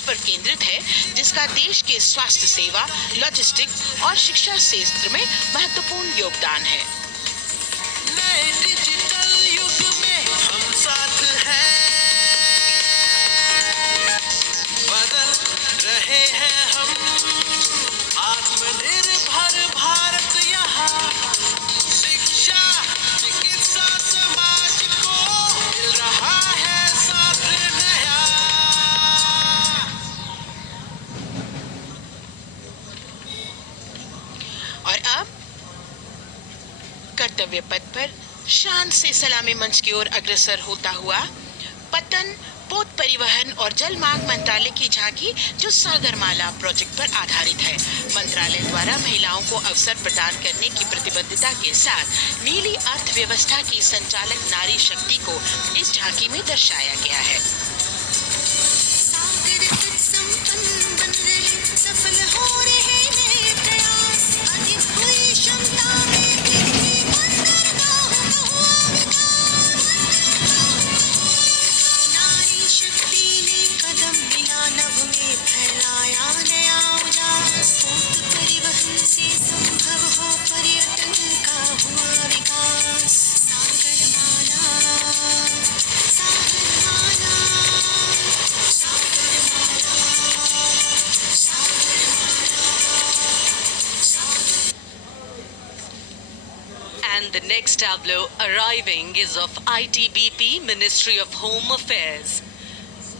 विकास पर केंद्रित है, जिसका देश के स्वास्थ्य सेवा, लॉजिस्टिक और शिक्षा क्षेत्र में महत्वपूर्ण योगदान है। नए डिजिटल युग में हम साथ हैं, बदल रहे हैं हम, आत्मनिर्भर भारत यहाँ, शिक्षा, चिकित्सा, समाज को मिल रहा है साथ नया। और अब कर्तव्य पथ पर शान से सलामी मंच की ओर अग्रसर होता हुआ पतन, पोत परिवहन और जल मार्ग मंत्रालय की झांकी, जो सागरमाला प्रोजेक्ट पर आधारित है। मंत्रालय द्वारा महिलाओं को अवसर प्रदान करने की प्रतिबद्धता के साथ नीली अर्थव्यवस्था की संचालक नारी शक्ति को इस झांकी में दर्शाया गया है। And the next tableau arriving is of ITBP, Ministry of Home Affairs.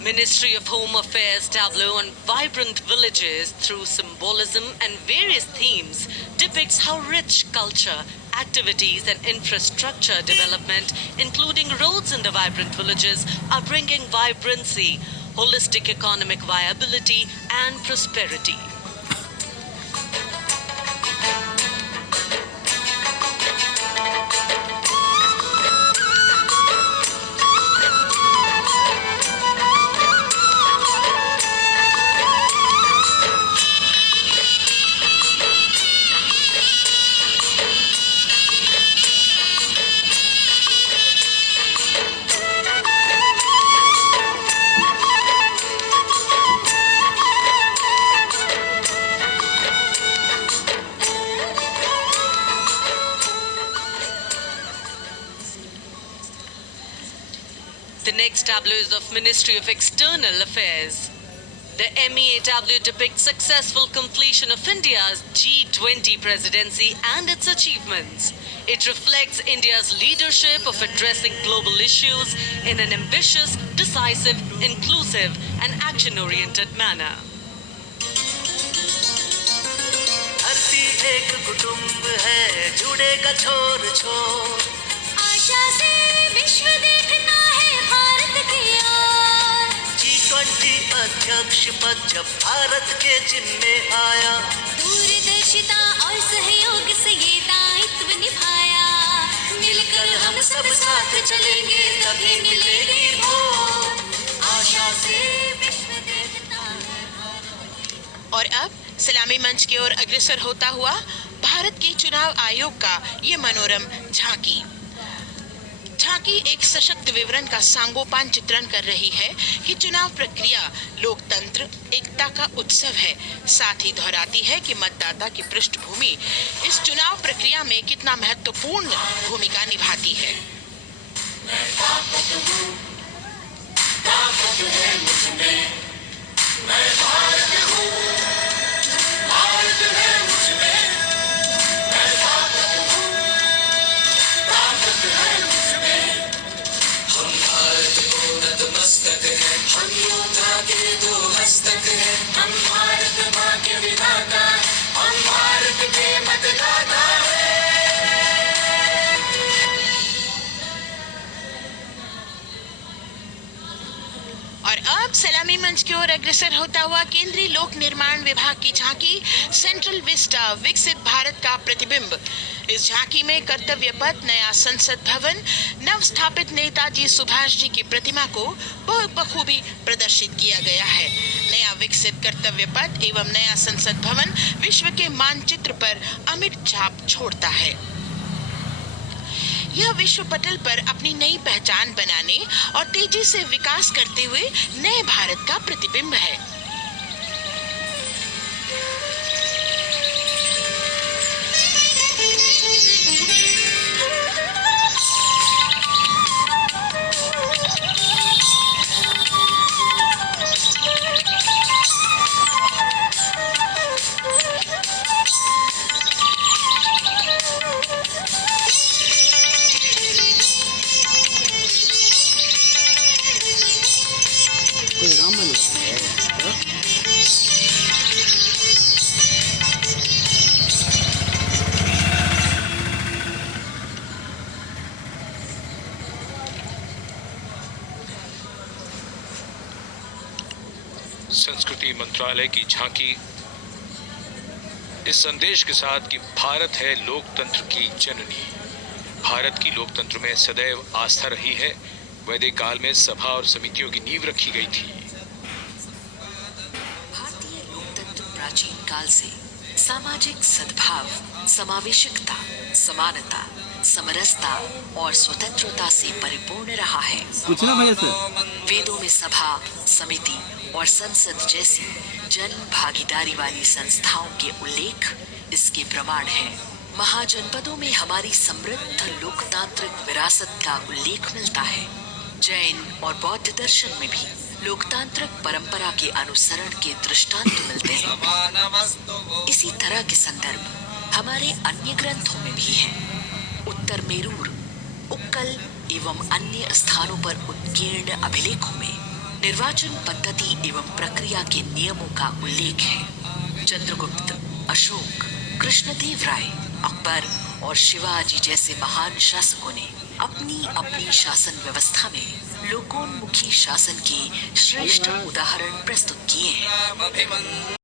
Ministry of Home Affairs tableau on vibrant villages through symbolism and various themes depicts how rich culture, activities and infrastructure development, including roads in the vibrant villages, are bringing vibrancy, holistic economic viability and prosperity. The next tableau is of Ministry of External Affairs. The MEA tableau depicts successful completion of India's G20 presidency and its achievements. It reflects India's leadership of addressing global issues in an ambitious, decisive, inclusive and action-oriented manner. धरती एक कुटुंब है, जुड़ेगा छोर छोर, आशा से विश्व देखना है भारत की ओर। G20 अध्यक्ष पद जब भारत के जिम्मे आया, दूरदर्शिता और सहयोग से ये दायित्व निभाया। मिलकर हम सब साथ चलेंगे, तभी मिलेगी वो आशा से विश्व देखता है भारत। और अब सलामी मंच की ओर अग्रसर होता हुआ भारत के चुनाव आयोग का ये मनोरम झांकी एक सशक्त विवरण का सांगोपान चित्रण कर रही है कि चुनाव प्रक्रिया लोकतंत्र, एकता का उत्सव है। साथ ही दोहराती है कि मतदाता की पृष्ठभूमि इस चुनाव प्रक्रिया में कितना महत्वपूर्ण भूमिका निभाती है। और अब सलामी मंच की ओर अग्रसर होता हुआ केंद्रीय लोक निर्माण विभाग की झांकी सेंट्रल विस्टा, विकसित भारत का प्रतिबिंब। इस झांकी में कर्तव्य पथ, नया संसद भवन, नव स्थापित नेताजी सुभाष जी की प्रतिमा को बहुत बखूबी प्रदर्शित किया गया है। नया विकसित कर्तव्य पथ एवं नया संसद भवन विश्व के मानचित्र पर अमिट छाप छोड़ता है। यह विश्व पटल पर अपनी नई पहचान बनाने और तेजी से विकास करते हुए नए भारत का प्रतिबिंब है। संस्कृति मंत्रालय की झांकी इस संदेश के साथ कि भारत है लोकतंत्र की जननी। भारत की लोकतंत्र में सदैव आस्था रही है। वैदिक काल में सभा और समितियों की नींव रखी गई थी। भारतीय लोकतंत्र प्राचीन काल से सामाजिक सद्भाव, समावेशिकता, समानता, समरसता और स्वतंत्रता से परिपूर्ण रहा है। पूछना भैया सर। वेदों में सभा, समिति और संसद जैसी जन भागीदारी वाली संस्थाओं के उल्लेख इसके प्रमाण है। महाजनपदों में हमारी समृद्ध लोकतांत्रिक विरासत का उल्लेख मिलता है। जैन और बौद्ध दर्शन में भी लोकतांत्रिक परंपरा के अनुसरण के दृष्टांत मिलते हैं। इसी तरह के संदर्भ हमारे अन्य ग्रंथों में भी हैं। उत्तर मेरूर, उक्कल एवं अन्य स्थानों पर उत्कीर्ण अभिलेखों में निर्वाचन पद्धति एवं प्रक्रिया के नियमों का उल्लेख है। चंद्रगुप्त, अशोक, कृष्णदेव राय, अकबर और शिवाजी जैसे महान शासकों ने अपनी अपनी शासन व्यवस्था में लोकोन्मुखी शासन के श्रेष्ठ उदाहरण प्रस्तुत किए हैं।